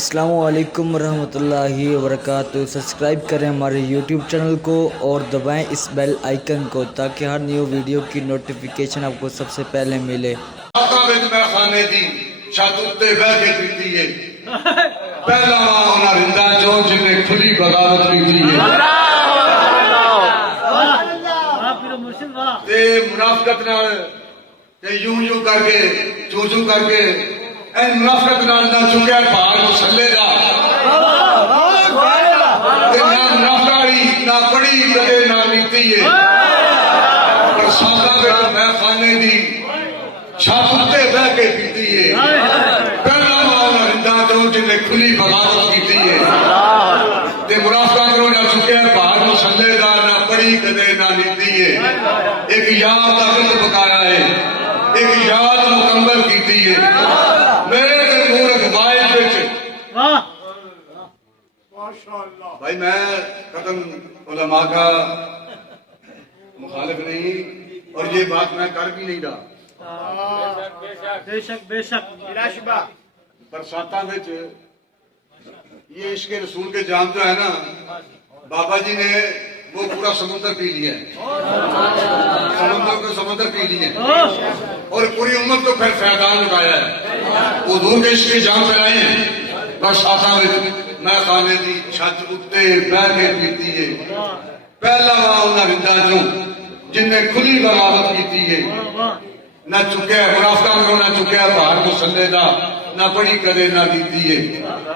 السلام علیکم ورحمۃ اللہ وبرکاتہ۔ سبسکرائب کریں ہمارے یوٹیوب چینل کو اور دبائیں اس بیل آئیکن کو تاکہ ہر نیو ویڈیو کی نوٹیفیکیشن آپ کو سب سے پہلے ملے۔ میں خانے دی چھت اتے بہ کے پیتی ہے پہلا انہاں رندہ چون جن نے کھلی بغاوت پیتی ہے تے منافقت نال تے یوں کر کے چوں کر کے این منافقت نال نہ چکیا بھاگ مسلے دا تے نہ منافقاری نہ پڑی کدے نہ نیتی ہے پر ساتھا بیٹا میں خانے دی چھت اتے بہ کے پیتی ہے پہلا انہاں رندہ چون جن نے کھلی بغاوت پیتی ہے تے منافقت کرو نہ چکیا بھاگ مسلے دا نہ پڑی کدے نہ نیتی ہے ایک یاد عقل پکایا ہے ایک یاد مکمل کیتی ہے میرے مورخ واحد وچ بھائی میں قدم علماء کا مخالف نہیں اور یہ بات میں کر بھی نہیں رہا بے شک بلا شبہ برساتاں وچ یہ عشق رسول کے جام جو ہے نا بابا جی نے وہ پورا سمندر پی لیا ہے سمندر پی لیا ہے اور پوری امت کو پھر فیضان لگایا ہے حضور کے عشق کے جام پھیلائے ہیں برساتاں میں خانے دی چھت اتے بہ کے پیتی ہے پہلا انہاں رندہ چوں جن نے کھلی بغاوت کیتی ہے نہ چکیا منافقاں کو نہ چکیا بھار مسلے دا نہ پڑی کدے نہ دیتی ہے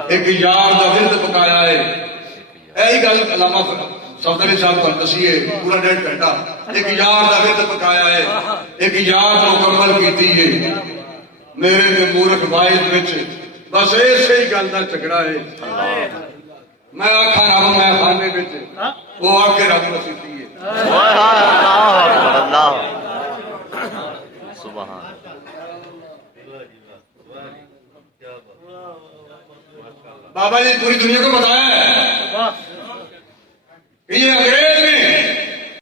ایک یار دا ورد پکایا ہے ایہی گل علامہ صفدر صاحب پر دسی ہے پورا 1.5 گھنٹہ ایک یار دا ورد پکایا ہے ایک یار مکمل کیتی ہے میرے دے مورخ واحد وچ بس ایسے ہی گل دا جھگڑا ہے میں آکھا رب میں خانے وچ وہ آ کے رب وسیتی ہے بابا جی پوری دنیا کو بتایا ہے کہ یہ انگریز